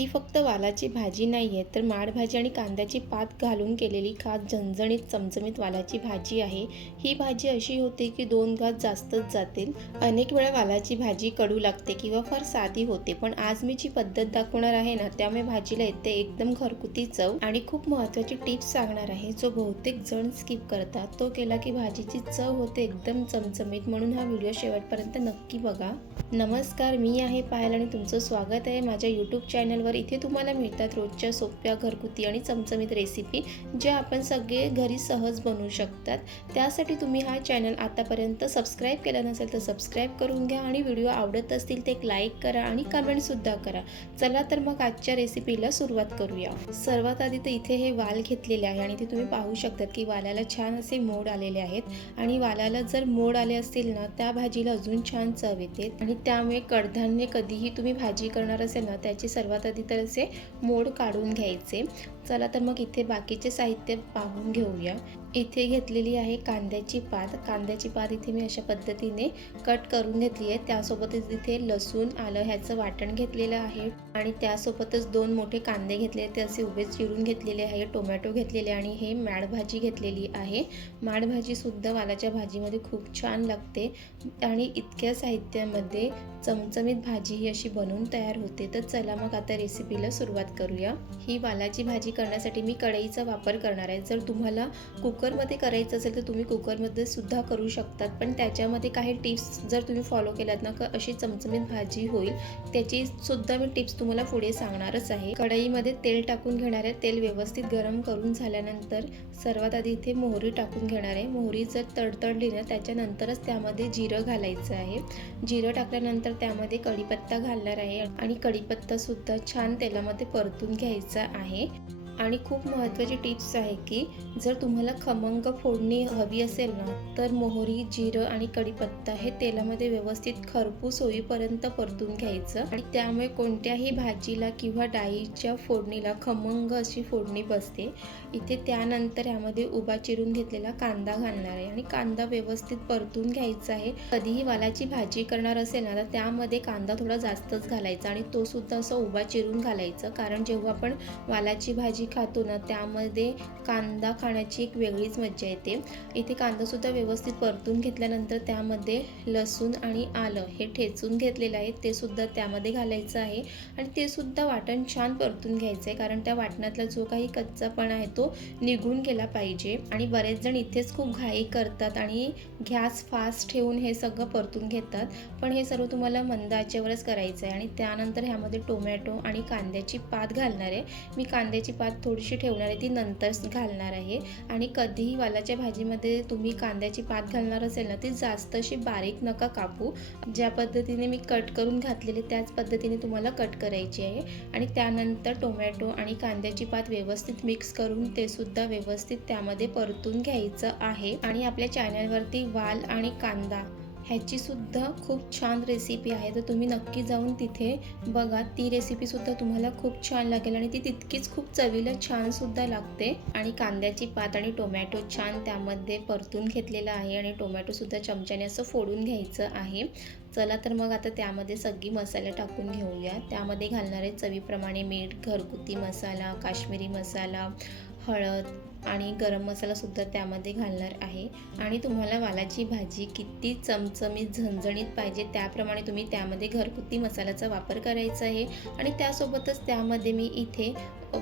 ही फक्त वालाची भाजी नाही आहे, तर माडभाजी आणि कांद्याची पात घालून केलेली खास झणझणीत चमचमीत वालाची भाजी आहे. ही भाजी अशी होते की 2 घास जास्तच जातील. अनेक वेळा वालाची भाजी कडू लागते किंवा फार साधी होते, पण आज मी जी पद्धत दाखवणार आहे ना, त्यामुळे भाजीला येते एकदम घरगुती चव आणि खूप महत्त्वाची टिप्स सांगणार आहे, जो बहुतेक जण स्किप करतात. तो केला की भाजीची चव होते एकदम चमचमीत, म्हणून हा व्हिडिओ शेवटपर्यंत नक्की बघा. नमस्कार, मी आहे पायल आणि तुमचं स्वागत आहे माझ्या यूट्यूब चॅनलवर. इथे तुम्हाला मिळतात रोजच्या सोप्या घरगुती आणि चमचमीत रेसिपी, ज्या आपण सगळे घरी सहज बनवू शकतात. त्यासाठी तुम्ही हा चॅनल आतापर्यंत सबस्क्राईब केला नसेल तर सबस्क्राईब करून घ्या आणि व्हिडिओ आवडत असतील ते एक लाईक करा आणि कमेंटसुद्धा करा. चला तर मग आजच्या रेसिपीला सुरुवात करूया. सर्वात आधी तर इथे हे वाल घेतलेले आहे आणि ते तुम्ही पाहू शकतात की वालाला छान असे मोड आलेले आहेत आणि वालाला जर मोड आले असतील ना, त्या भाजीला अजून छान चव येते. आणि त्यामुळे कडधान्य कधीही तुम्ही भाजी करणार असेल ना, त्याचे सर्वात आधी तर असे मोड काढून घ्यायचे. चला तर मग इथे बाकीचे साहित्य पाहून घेऊया. इथे घेतलेली आहे कांद्याची पात. कांद्याची पात इथे मी अशा पद्धतीने कट करून घेतली आहे. त्यासोबतच इथे लसूण आलं ह्याचं वाटण घेतलेलं आहे आणि त्यासोबतच 2 मोठे कांदे घेतले, ते असे उभे चिरून घेतलेले आहे. टोमॅटो घेतलेले आणि हे माडभाजी घेतलेली आहे. माडभाजीसुद्धा वालाच्या भाजीमध्ये खूप छान लागते आणि इतक्या साहित्यामध्ये चमचमीत भाजी ही अशी बनवून तयार होते. तर चला मग आता रेसिपीला सुरुवात करूया. ही वालाची भाजी करण्यासाठी मी कढईचा वापर करणार आहे. जर तुम्हाला कुकरमध्ये करायचं असेल तर तुम्ही कुकरमध्ये सुद्धा करू शकतात, पण त्याच्यामध्ये काही टिप्स जर तुम्ही फॉलो केलात ना, अशी चमचमीत भाजी होईल. त्याची सुद्धा मी टिप्स तुम्हाला पुढे सांगणारच आहे. कढईमध्ये तेल टाकून घेणार आहे. तेल व्यवस्थित गरम करून झाल्यानंतर सर्वात आधी इथे मोहरी टाकून घेणार आहे. मोहरी जर तडतडली ना, त्याच्यानंतरच त्यामध्ये जिरं घालायचं आहे. जिरं टाकल्यानंतर त्यामध्ये कढीपत्ता घालणार आहे आणि कढीपत्ता सुद्धा छान तेलामध्ये परतून घ्यायचा आहे. आणि खूप महत्त्वाची टिप्स आहे की जर तुम्हाला खमंग फोडणी हवी असेल ना, तर मोहरी, जिरं आणि कढीपत्ता हे तेलामध्ये व्यवस्थित खरपूस होईपर्यंत परतून घ्यायचं आणि त्यामुळे कोणत्याही भाजीला किंवा डाळीच्या फोडणीला खमंग अशी फोडणी बसते. इथे त्यानंतर यामध्ये उभा चिरून घेतलेला कांदा घालणार आहे आणि कांदा व्यवस्थित परतून घ्यायचा आहे. कधीही वालाची भाजी करणार असेल ना, तर त्यामध्ये कांदा थोडा जास्तच घालायचा आणि तो सुद्धा असं उभा चिरून घालायचा, कारण जेव्हा आपण वालाची भाजी खातो ना, त्यामध्ये कांदा खाण्याची एक वेगळीच मज्जा येते. इथे कांदासुद्धा व्यवस्थित परतून घेतल्यानंतर त्यामध्ये लसूण आणि आलं हे ठेचून घेतलेलं आहे, ते सुद्धा त्यामध्ये घालायचं आहे आणि ते सुद्धा वाटण छान परतून घ्यायचं आहे, कारण त्या वाटणातला जो काही कच्चापणा आहे तो निघून गेला पाहिजे. आणि बरेच जण इथेच खूप घाई करतात आणि गॅस फास्ट ठेवून हे सगळं परतून घेतात, पण हे सर्व तुम्हाला मंद आचेवरच करायचं आहे. आणि त्यानंतर ह्यामध्ये टोमॅटो आणि कांद्याची पात घालणार आहे. मी कांद्याची पात थोडीशी ठेवणार आहे, ती नंतर घालणार आहे. आणि कधीही वालाच्या भाजीमध्ये तुम्ही कांद्याची पात घालणार असेल ना, ती जास्त अशी बारीक नका कापू. ज्या पद्धतीने मी कट करून घातलेली त्याच पद्धतीने तुम्हाला कट करायची आहे. आणि त्यानंतर टोमॅटो आणि कांद्याची पात व्यवस्थित मिक्स करून ते सुद्धा व्यवस्थित त्यामध्ये परतून घ्यायचं आहे. आणि आपल्या चॅनलवरती वाल आणि कांदा ह्याची सुद्धा खूप छान रेसिपी आहे, तर तुम्ही नक्की जाऊन तिथे बघा. ती रेसिपीसुद्धा तुम्हाला खूप छान लागेल आणि ती तितकीच खूप चवीला छान सुद्धा लागते. आणि कांद्याची पात आणि टोमॅटो छान त्यामध्ये परतून घेतलेला आहे आणि टोमॅटोसुद्धा चमच्याने असं फोडून घ्यायचं आहे. चला तर मग आता त्यामध्ये सगळी मसाले टाकून घेऊया. त्यामध्ये घालणार आहे चवीप्रमाणे मीठ, घरगुती मसाला, काश्मीरी मसाला, हळद आणि गरम मसालासुद्धा त्यामध्ये घालणार आहे. आणि तुम्हाला वालाची भाजी किती चमचमीत झणझणीत पाहिजे त्याप्रमाणे तुम्ही त्यामध्ये घरगुती मसाल्याचा वापर करायचा आहे. आणि त्यासोबतच त्यामध्ये मी इथे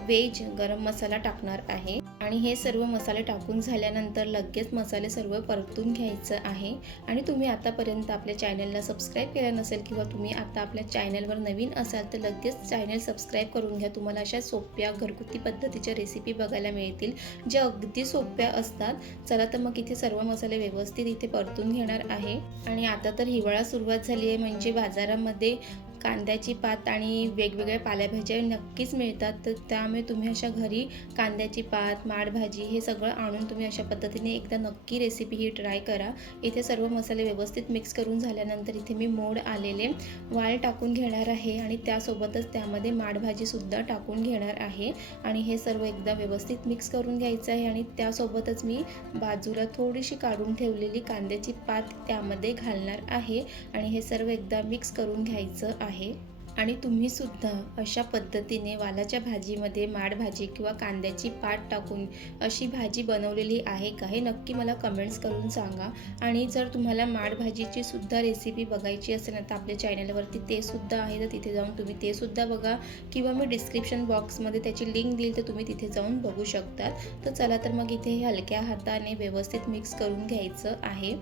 वेज गरम मसाला टाकणार आहे. आणि हे सर्व मसाले टाकून झाल्यानंतर लगेच मसाले सर्व परतून घ्यायचं आहे. आणि तुम्ही आतापर्यंत आपल्या चॅनलला सबस्क्राईब केलं नसेल किंवा तुम्ही आता आपल्या चॅनलवर नवीन असाल तर लगेच चॅनल सबस्क्राईब करून घ्या. तुम्हाला अशा सोप्या घरगुती पद्धतीच्या रेसिपी बघायला मिळतील, ज्या अगदी सोप्या असतात. चला तर मग इथे सर्व मसाले व्यवस्थित इथे परतून घेणार आहे. आणि आता तर हिवाळा सुरुवात झाली आहे, म्हणजे बाजारामध्ये कांद्याची पात आणि वेगवेगळ्या पालेभाज्या नक्कीच मिळतात, तर त्यामुळे तुम्ही अशा घरी कांद्याची पात, माडभाजी हे सगळं आणून तुम्ही अशा पद्धतीने एकदा नक्की रेसिपी ही ट्राय करा. इथे सर्व मसाले व्यवस्थित मिक्स करून झाल्यानंतर इथे मी मोड आलेले वाल टाकून घेणार आहे आणि त्यासोबतच त्यामध्ये माडभाजीसुद्धा टाकून घेणार आहे. आणि हे सर्व एकदा व्यवस्थित मिक्स करून घ्यायचं आहे. आणि त्यासोबतच मी बाजूला थोडीशी काढून ठेवलेली कांद्याची पात त्यामध्ये घालणार आहे आणि हे सर्व एकदा मिक्स करून घ्यायचं आहे. आणि तुम्हीसुद्धा अशा पद्धतीने वालाच्या भाजीमध्ये माडभाजी किंवा कांद्याची पात टाकून अशी भाजी बनवलेली आहे का, हे नक्की मला कमेंट्स करून सांगा. आणि जर तुम्हाला माडभाजीची सुद्धा रेसिपी बघायची असेल ना, तर आपल्या चॅनलवरती ते सुद्धा आहे, तर तिथे जाऊन तुम्ही ते सुद्धा बघा, किंवा मी डिस्क्रिप्शन बॉक्समध्ये त्याची लिंक देईल, तर तुम्ही तिथे जाऊन बघू शकतात. तर चला तर मग इथे हे हलक्या हाताने व्यवस्थित मिक्स करून घ्यायचं आहे.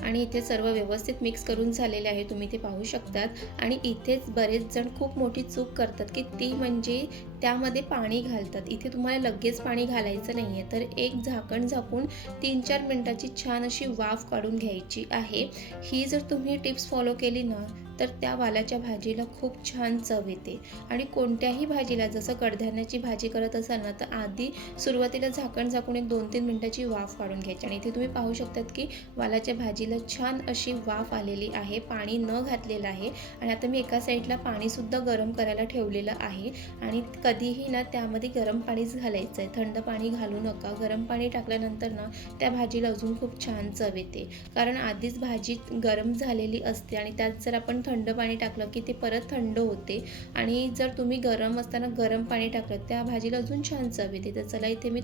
आणि इथे सर्व व्यवस्थित मिक्स करून झालेले आहे, तुम्ही ते पाहू शकतात. आणि इथेच बरेच जण खूप मोठी चूक करतात की ती म्हणजे त्यामध्ये पाणी घालतात. इथे तुम्हाला लगेच पाणी घालायचं नाही आहे, तर एक झाकण झाकून 3-4 मिनिटाची छान अशी वाफ काढून घ्यायची आहे. ही जर तुम्ही टिप्स फॉलो केली ना, तर त्या वालाच्या भाजीला खूप छान चव येते. आणि कोणत्याही भाजीला, जसं कडधान्याची भाजी करत असाल ना, तर आधी सुरुवातीला झाकण झाकून एक 2-3 मिनिटाची वाफ काढून घ्यायची. आणि इथे तुम्ही पाहू शकतात की वालाच्या भाजीला छान अशी वाफ आलेली आहे, पाणी न घातलेलं आहे. आणि आता मी एका साईडला पाणीसुद्धा गरम करायला ठेवलेलं आहे. आणि कधीही ना त्यामध्ये गरम पाणीच घालायचं आहे, थंड पाणी घालू नका. गरम पाणी टाकल्यानंतर ना त्या भाजीला अजून खूप छान चव येते, कारण आधीच भाजी गरम झालेली असते आणि त्यात जर आपण थंड पाणी टाकलं की ते परत थंड होते. आणि जर तुम्ही गरम असताना गरम पाणी टाकलं, त्या भाजीला अजून छान चव येते. तर चला, इथे मी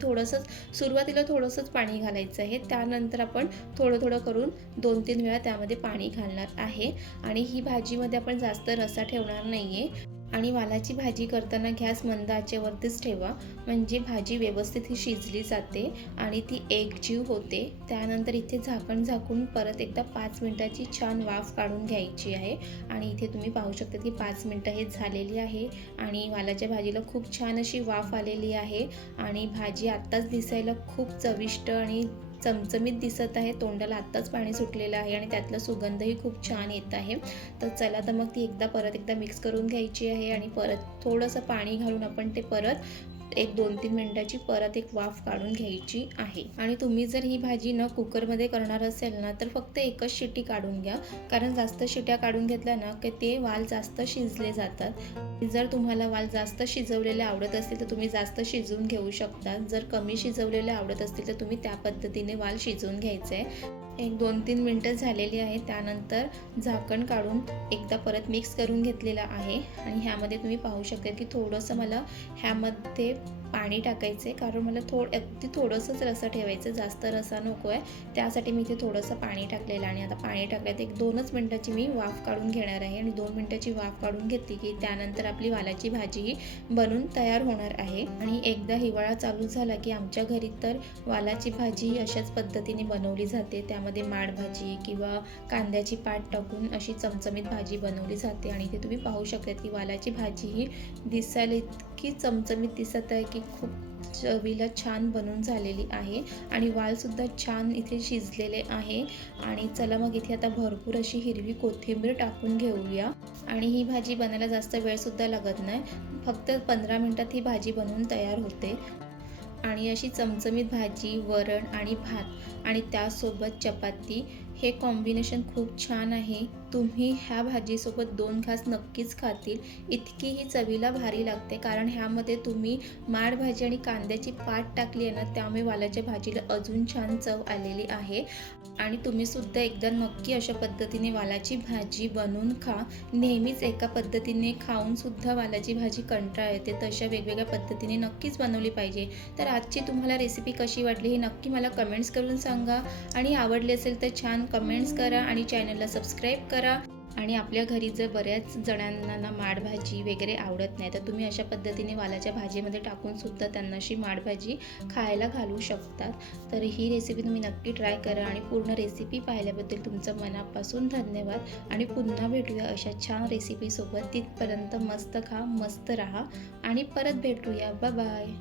सुरुवातीला थोडंसंच पाणी घालायचं आहे, त्यानंतर आपण थोडं थोडं करून 2-3 वेळा त्यामध्ये पाणी घालणार आहे. आणि ही भाजीमध्ये आपण जास्त रस्सा ठेवणार नाही आहे. आणि वालाची भाजी करताना गॅस मंद आचेवरतीच ठेवा, म्हणजे भाजी व्यवस्थित ही शिजली जाते आणि ती एकजीव होते. त्यानंतर इथे झाकण झाकून परत एकदा 5 मिनिटाची छान वाफ काढून घ्यायची आहे. आणि इथे तुम्ही पाहू शकता की 5 मिनिटं हे झालेली आहे आणि वालाच्या भाजीला खूप छान अशी वाफ आलेली आहे. आणि भाजी आत्ताच दिसायला खूप चविष्ट आणि चमचमीत दिसत आहे. तोंडाला आत्ताच पाणी सुटलेलं आहे आणि त्यातला सुगंधही खूप छान येत आहे. तर चला, तर मग ती परत एकदा मिक्स करून घ्यायची आहे आणि परत थोडंसं पाणी घालून आपण ते परत एक 2-3 मिनिटाची परत एक वाफ काढून घ्यायची आहे. आणि तुम्ही जर ही भाजी न कुकरमध्ये करणार असेल ना, तर फक्त एकच शिट्टी काढून घ्या, कारण जास्त शिट्ट्या काढून घेतल्या ना की ते वाल जास्त शिजले जातात. जर तुम्हाला वाल जास्त शिजवलेले आवडत असतील तर तुम्ही जास्त शिजवून घेऊ शकता. जर कमी शिजवलेले आवडत असतील तर तुम्ही त्या पद्धतीने वाल शिजवून घ्यायचे आहे. एक 2-3 मिनटं झालेली आहे, त्यानंतर झाकण काढून एकदा परत मिक्स करून घेतलेलं आहे. आणि ह्यामध्ये तुम्ही पाहू शकता की थोडंसं मला ह्यामध्ये पाणी टाकायचं आहे, कारण मला अगदी थोडंसंच रस्सा ठेवायचं, जास्त रस्सा नको आहे. त्यासाठी मी इथे थोडंसं पाणी टाकलेलं. आणि आता पाणी टाकल्यात एक 2च मिनटाची मी वाफ काढून घेणार आहे. आणि 2 मिनटाची वाफ काढून घेतली की त्यानंतर आपली वालाची भाजी बनून तयार होणार आहे. आणि एकदा हिवाळा चालू झाला की आमच्या घरी तर वालाची भाजी अशाच पद्धतीने बनवली जाते. त्यामध्ये माडभाजी किंवा कांद्याची पात टाकून अशी चमचमीत भाजी बनवली जाते. आणि इथे तुम्ही पाहू शकता की वालाची भाजी ही दिसायला इतकी चमचमीत दिसत आहे की खूप चवीला छान बनून झालेली आहे. आणि वालसुद्धा छान इथे शिजलेले आहे. आणि चला, मग इथे आता भरपूर अशी हिरवी कोथिंबीर टाकून घेऊया. आणि ही भाजी बनायला जास्त वेळसुद्धा लागत नाही, फक्त 15 मिनिटात ही भाजी बनवून तयार होते. आणि अशी चमचमीत भाजी, वरण आणि भात आणि त्यासोबत चपाती, हे कॉम्बिनेशन खूप छान आहे. तुम्ही ह्या भाजीसोबत 2 घास नक्कीच खातील, इतकी ही चवीला भारी लागते. कारण ह्यामध्ये तुम्ही माडभाजी आणि कांद्याची पात टाकली आहे ना, त्यामुळे वालाच्या भाजीला अजून छान चव आलेली आहे. आणि तुम्हीसुद्धा एकदा नक्की अशा पद्धतीने वालाची भाजी बनवून खा. नेहमीच एका पद्धतीने खाऊनसुद्धा वालाची भाजी कंटाळा येते, तर अशा वेगवेगळ्या पद्धतीने नक्कीच बनवली पाहिजे. तर आजची तुम्हाला रेसिपी कशी वाटली हे नक्की मला कमेंट्स करून सांगा. आणि आवडली असेल तर छान कमेंट्स करा आणि चॅनलला सबस्क्राईब करा. आणि आपल्या घरी जर बऱ्याच जणांना माडभाजी वगैरे आवडत नाही, तर तुम्ही अशा पद्धतीने वालाच्या भाजीमध्ये टाकूनसुद्धा त्यांना अशी माडभाजी खायला घालू शकतात. तर ही रेसिपी तुम्ही नक्की ट्राय करा. आणि पूर्ण रेसिपी पाहिल्याबद्दल तुमचं मनापासून धन्यवाद. आणि पुन्हा भेटूया अशा छान रेसिपीसोबत. तिथपर्यंत मस्त खा, मस्त राहा आणि परत भेटूया. Bye bye.